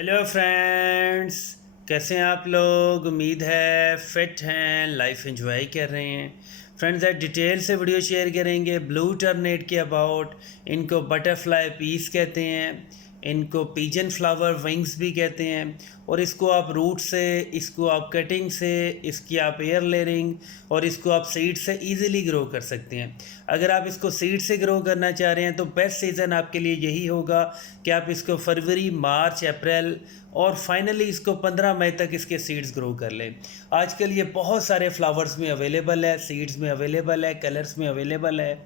Hello friends, कैसे हैं आप लोग। उम्मीद है फिट हैं, लाइफ एंजॉय कर रहे हैं। फ्रेंड्स, आज डिटेल से वीडियो शेयर करेंगे ब्लू टर्नेट के अबाउट। इनको बटरफ्लाई पीस कहते हैं, इनको पिजन फ्लावर विंग्स भी कहते हैं। और इसको आप रूट से, इसको आप कटिंग से, इसकी आप एयर लेयरिंग और इसको आप सीड से इजीली ग्रो कर सकते हैं। अगर आप इसको सीड से ग्रो करना चाह रहे हैं तो बेस्ट सीज़न आपके लिए यही होगा कि आप इसको फरवरी, मार्च, अप्रैल और फाइनली इसको 15 मई तक इसके सीड्स ग्रो कर लें। आजकल ये बहुत सारे फ्लावर्स में अवेलेबल है, सीड्स में अवेलेबल है, कलर्स में अवेलेबल है।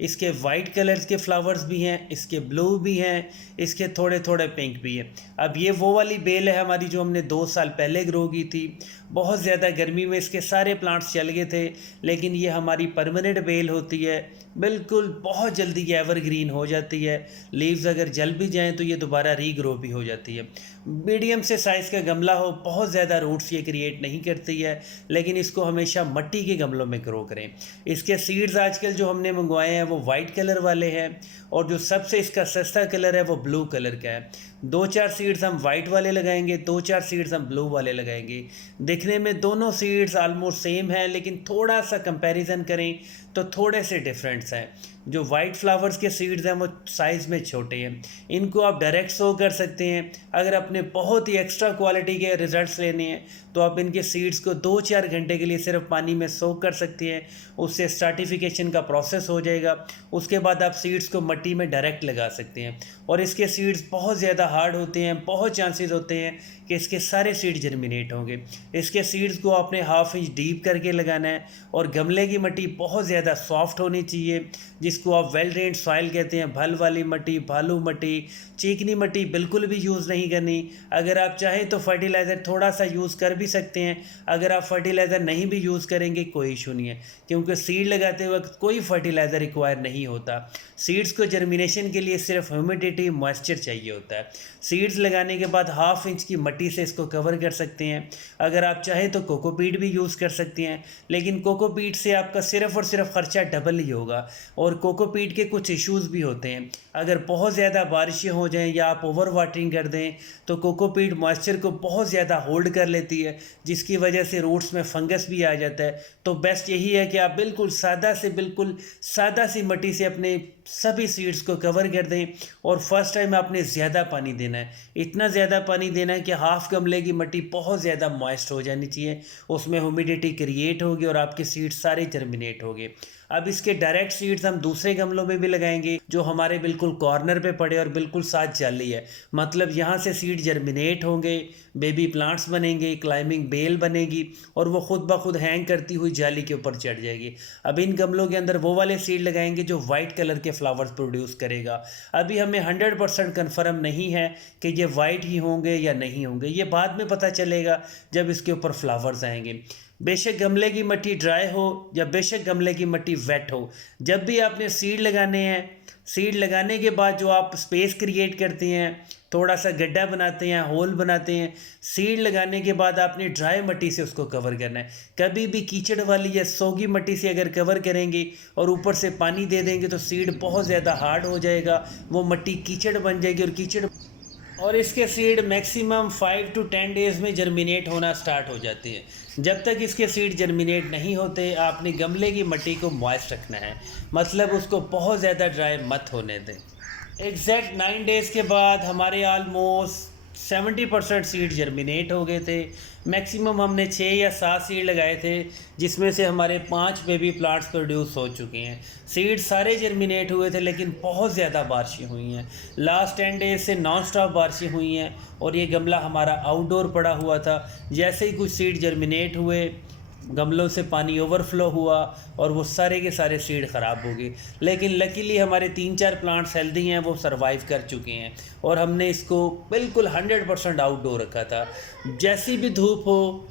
इसके वाइट कलर्स के फ्लावर्स भी हैं, इसके ब्लू भी हैं, इसके थोड़े थोड़े पिंक भी हैं। अब ये वो वाली बेल है हमारी जो हमने 2 साल पहले ग्रो की थी। बहुत ज़्यादा गर्मी में इसके सारे प्लांट्स चल गए थे, लेकिन ये हमारी परमानेंट बेल होती है। बिल्कुल बहुत जल्दी ये एवरग्रीन हो जाती है। लीव्स अगर जल भी जाएं तो ये दोबारा रीग्रो भी हो जाती है। मीडियम से साइज़ का गमला हो, बहुत ज़्यादा रूट्स ये क्रिएट नहीं करती है, लेकिन इसको हमेशा मिट्टी के गमलों में ग्रो करें। इसके सीड्स आजकल जो हमने मंगवाए हैं वो वाइट कलर वाले हैं, और जो सबसे इसका सस्ता कलर है वो ब्लू कलर का है। 2-4 सीड्स हम वाइट वाले लगाएंगे, 2-4 सीड्स हम ब्लू वाले लगाएंगे। दिखने में दोनों सीड्स ऑलमोस्ट सेम है, लेकिन थोड़ा सा कंपैरिजन करें तो थोड़े से डिफरेंट्स हैं। जो वाइट फ्लावर्स के सीड्स हैं वो साइज़ में छोटे हैं। इनको आप डायरेक्ट सो कर सकते हैं। अगर अपने बहुत ही एक्स्ट्रा क्वालिटी के रिजल्ट्स लेने हैं तो आप इनके सीड्स को 2-4 घंटे के लिए सिर्फ पानी में सोक कर सकते हैं। उससे स्टार्टिफिकेशन का प्रोसेस हो जाएगा। उसके बाद आप सीड्स को मिट्टी में डायरेक्ट लगा सकते हैं। और इसके सीड्स बहुत ज़्यादा हार्ड होते हैं, बहुत चांसेस होते हैं कि इसके सारे सीड जर्मिनेट होंगे। इसके सीड्स को आपने 1/2 इंच डीप करके लगाना है, और गमले की मिट्टी बहुत ज़्यादा सॉफ्ट होनी चाहिए, जिसको आप वेल ड्रेन्ड सॉइल कहते हैं। भल वाली मिट्टी, भालू मिट्टी, चिकनी मिट्टी बिल्कुल भी यूज़ नहीं करनी। अगर आप चाहें तो फर्टिलाइज़र थोड़ा सा यूज़ कर भी सकते हैं। अगर आप फर्टिलाइज़र नहीं भी यूज़ करेंगे कोई इशू नहीं है, क्योंकि सीड लगाते वक्त कोई फर्टिलाइज़र रिक्वायर नहीं होता। सीड्स को जर्मिनेशन के लिए सिर्फ ह्यूमिडिटी, मॉइस्चर चाहिए होता है। सीड्स लगाने के बाद 1/2 इंच की मिट्टी से इसको कवर कर सकते हैं। अगर आप चाहें तो कोकोपीट भी यूज़ कर सकते हैं, लेकिन कोकोपीट से आपका सिर्फ़ और सिर्फ खर्चा डबल ही होगा। और कोकोपीट के कुछ इश्यूज़ भी होते हैं। अगर बहुत ज़्यादा बारिशें हो जाएं या आप ओवर वाटरिंग कर दें तो कोकोपीट मॉइस्चर को बहुत ज़्यादा होल्ड कर लेती है, जिसकी वजह से रूट्स में फंगस भी आ जाता है। तो बेस्ट यही है कि आप बिल्कुल सादा सी मिट्टी से अपने सभी सीड्स को कवर कर दें। और फर्स्ट टाइम आपने ज़्यादा पानी देना है, इतना ज़्यादा पानी देना है कि हाफ गमले की मिट्टी बहुत ज़्यादा मॉइस्ट हो जानी चाहिए। उसमें ह्यूमिडिटी क्रिएट होगी और आपके सीड्स सारे जर्मिनेट होंगे। अब इसके डायरेक्ट सीड्स हम दूसरे गमलों में भी लगाएंगे जो हमारे बिल्कुल कॉर्नर पे पड़े और बिल्कुल साथ जाली है। मतलब यहाँ से सीड जर्मिनेट होंगे, बेबी प्लांट्स बनेंगे, क्लाइंबिंग बेल बनेगी, और वो खुद ब खुद हैंग करती हुई जाली के ऊपर चढ़ जाएगी। अब इन गमलों के अंदर वो वाले सीड लगाएंगे जो वाइट कलर के फ्लावर्स प्रोड्यूस करेगा। अभी हमें 100% कन्फर्म नहीं है कि ये वाइट ही होंगे या नहीं होंगे, ये बाद में पता चलेगा जब इसके ऊपर फ्लावर्स आएंगे। बेशक गमले की मिट्टी ड्राई हो या बेशक गमले की मिट्टी वेट हो, जब भी आपने सीड लगाने हैं, सीड लगाने के बाद जो आप स्पेस क्रिएट करते हैं, थोड़ा सा गड्ढा बनाते हैं, होल बनाते हैं, सीड लगाने के बाद आपने ड्राई मिट्टी से उसको कवर करना है। कभी भी कीचड़ वाली या सोगी मिट्टी से अगर कवर करेंगे और ऊपर से पानी दे देंगे तो सीड बहुत ज़्यादा हार्ड हो जाएगा, वो मिट्टी कीचड़ बन जाएगी। और इसके सीड मैक्सिमम 5 to 10 डेज़ में जर्मिनेट होना स्टार्ट हो जाती है। जब तक इसके सीड जर्मिनेट नहीं होते आपने गमले की मिट्टी को मॉइस्ट रखना है, मतलब उसको बहुत ज़्यादा ड्राई मत होने दें। एग्जैक्ट 9 डेज़ के बाद हमारे ऑलमोस्ट 70% सीड जर्मिनेट हो गए थे। मैक्सिमम हमने 6 या 7 सीड लगाए थे, जिसमें से हमारे 5 बेबी प्लांट्स प्रोड्यूस हो चुके हैं। सीड सारे जर्मिनेट हुए थे, लेकिन बहुत ज़्यादा बारिशें हुई हैं। लास्ट 10 डेज से नॉन स्टॉप बारिशें हुई हैं, और ये गमला हमारा आउटडोर पड़ा हुआ था। जैसे ही कुछ सीड जर्मिनेट हुए, गमलों से पानी ओवरफ्लो हुआ और वो सारे के सारे सीड ख़राब हो गए। लेकिन लकीली हमारे 3-4 प्लांट्स हेल्दी हैं, वो सरवाइव कर चुके हैं, और हमने इसको बिल्कुल 100% आउटडोर रखा था। जैसी भी धूप हो,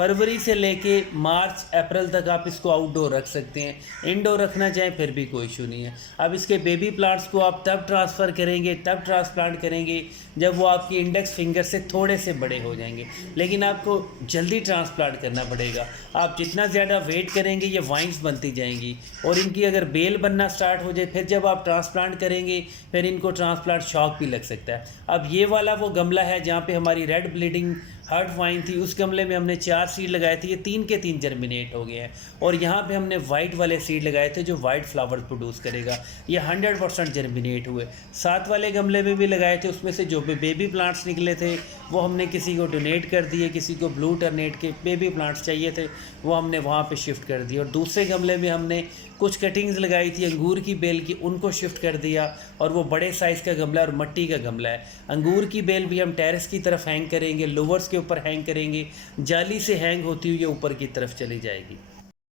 फरवरी से लेके मार्च अप्रैल तक आप इसको आउटडोर रख सकते हैं। इंडोर रखना चाहें फिर भी कोई इशू नहीं है। अब इसके बेबी प्लांट्स को आप तब ट्रांसफ़र करेंगे, तब ट्रांसप्लांट करेंगे जब वो आपकी इंडेक्स फिंगर से थोड़े से बड़े हो जाएंगे। लेकिन आपको जल्दी ट्रांसप्लांट करना पड़ेगा। आप जितना ज़्यादा वेट करेंगे ये वाइन्स बनती जाएंगी और इनकी अगर बेल बनना स्टार्ट हो जाए फिर जब आप ट्रांसप्लांट करेंगे फिर इनको ट्रांसप्लांट शॉक भी लग सकता है। अब ये वाला वो गमला है जहाँ पे हमारी रेड ब्लीडिंग हार्ट वाइन थी, उस गमले में हमने 4 सीड लगाए थे, ये 3 के 3 जर्मिनेट हो गए हैं। और यहाँ पे हमने वाइट वाले सीड लगाए थे जो वाइट फ्लावर प्रोड्यूस करेगा, ये 100% जर्मिनेट हुए। 7 वाले गमले में भी लगाए थे, उसमें से जो बेबी प्लांट्स निकले थे वो हमने किसी को डोनेट कर दिए, किसी को ब्लू टर्नेट के बेबी प्लांट्स चाहिए थे वो हमने वहाँ पे शिफ्ट कर दिए। और दूसरे गमले में हमने कुछ कटिंग्स लगाई थी अंगूर की बेल की, उनको शिफ्ट कर दिया। और वो बड़े साइज़ का गमला और मिट्टी का गमला है। अंगूर की बेल भी हम टेरेस की तरफ हैंग करेंगे, लोवर्स के ऊपर हैंग करेंगे, जाली से हैंग होती हुई ये ऊपर की तरफ चली जाएगी।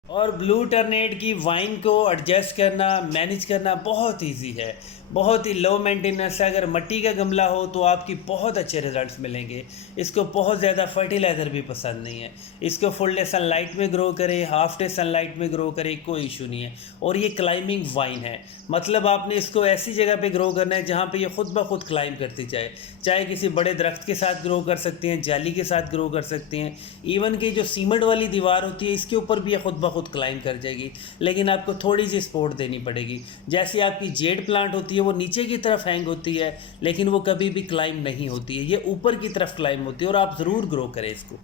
और ब्लू टर्नेट की वाइन को एडजस्ट करना, मैनेज करना बहुत इजी है, बहुत ही लो मेंटेनेंस है। अगर मिट्टी का गमला हो तो आपकी बहुत अच्छे रिजल्ट्स मिलेंगे। इसको बहुत ज़्यादा फर्टिलाइज़र भी पसंद नहीं है। इसको फुल डे सनलाइट में ग्रो करें, हाफ डे सनलाइट में ग्रो करें, कोई इशू नहीं है। और ये क्लाइंबिंग वाइन है, मतलब आपने इसको ऐसी जगह पे ग्रो करना है जहाँ पे ये खुद ब खुद क्लाइंब करती जाए। चाहे किसी बड़े दरख्त के साथ ग्रो कर सकते हैं, जाली के साथ ग्रो कर सकते हैं, इवन कि जो सीमेंट वाली दीवार होती है इसके ऊपर भी ये खुद ब खुद क्लाइंब कर जाएगी। लेकिन आपको थोड़ी सी सपोर्ट देनी पड़ेगी। जैसे आपकी जेड प्लांट होती है वो नीचे की तरफ हैंग होती है लेकिन वो कभी भी क्लाइंब नहीं होती है, ये ऊपर की तरफ क्लाइंब होती है। और आप ज़रूर ग्रो करें इसको।